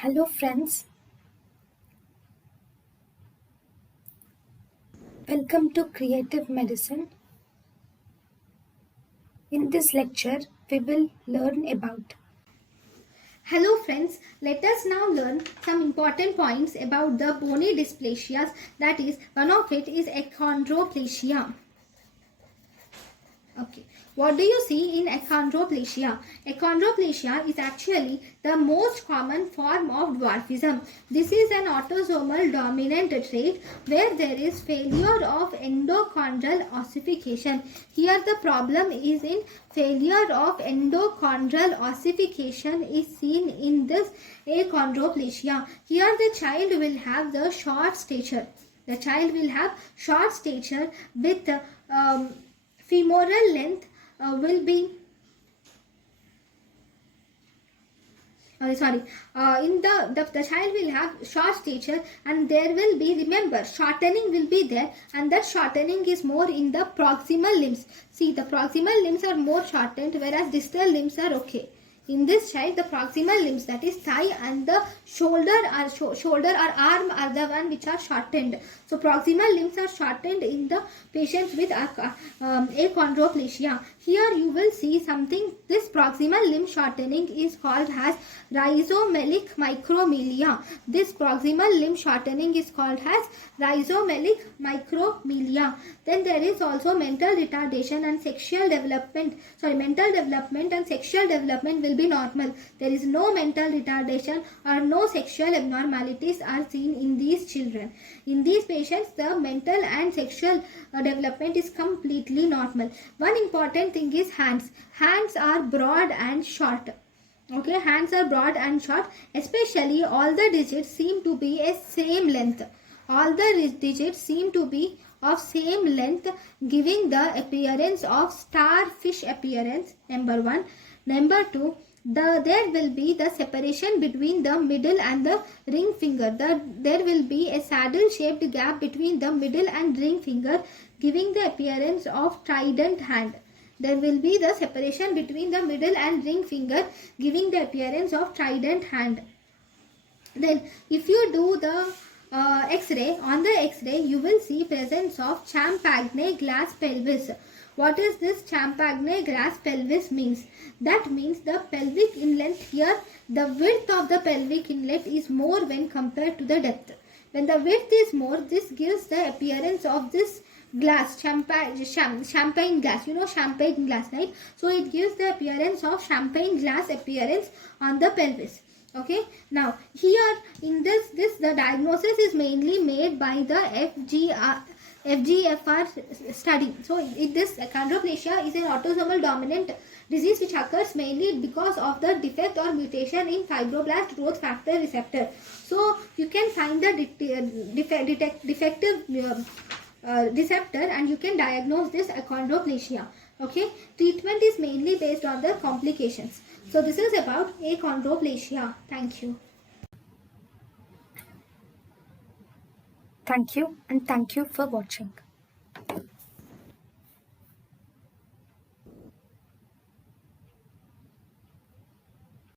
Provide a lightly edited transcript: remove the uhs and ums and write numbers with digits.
Hello friends, welcome to Creative Medicine. In this lecture, we will learn about. Hello friends, let us now learn some important points about the bony dysplasias, that is, one of it is achondroplasia. Okay. What do you see in achondroplasia? Achondroplasia is actually the most common form of dwarfism. This is an autosomal dominant trait where there is failure of endochondral ossification. Here the problem is in failure of endochondral ossification is seen in this achondroplasia. Here the child will have the short stature. The child will have short stature with femoral length will be in the child will have short stature, and there will be, remember, shortening will be there, and that shortening is more in the proximal limbs. See, the proximal limbs are more shortened, whereas distal limbs are okay. In this child, the proximal limbs, that is thigh and the shoulder or arm, are the one which are shortened. So proximal limbs are shortened in the patients with achondroplasia. Here you will see something. This proximal limb shortening is called as rhizomelic micromelia. This proximal limb shortening is called as rhizomelic micromelia. Then there is also mental retardation and sexual development. Mental development and sexual development will be normal. There is no mental retardation or no sexual abnormalities are seen in these children. In these patients, the mental and sexual development is completely normal. One important thing is hands. Hands are broad and short. Okay, hands are broad and short. Especially all the digits seem to be a same length. All the digits seem to be of same length, giving the appearance of starfish appearance. Number 1. Number 2. There will be the separation between the middle and the ring finger. There will be a saddle shaped gap between the middle and ring finger, giving the appearance of trident hand. There will be the separation between the middle and ring finger, giving the appearance of trident hand. Then if you do the X-ray, on the X-ray you will see presence of Champagne glass pelvis. What is this Champagne glass pelvis means? That means the pelvic inlet here, the width of the pelvic inlet is more when compared to the depth. When the width is more, this gives the appearance of this glass, champagne glass, champagne glass, right? So it gives the appearance of champagne glass appearance on the pelvis. Okay, now here in this the diagnosis is mainly made by the FGFR study. So this achondroplasia is an autosomal dominant disease which occurs mainly because of the defect or mutation in fibroblast growth factor receptor. So you can find the defective receptor and you can diagnose this achondroplasia. Okay, treatment is mainly based on the complications. So this is about achondroplasia. Thank you. Thank you and thank you for watching.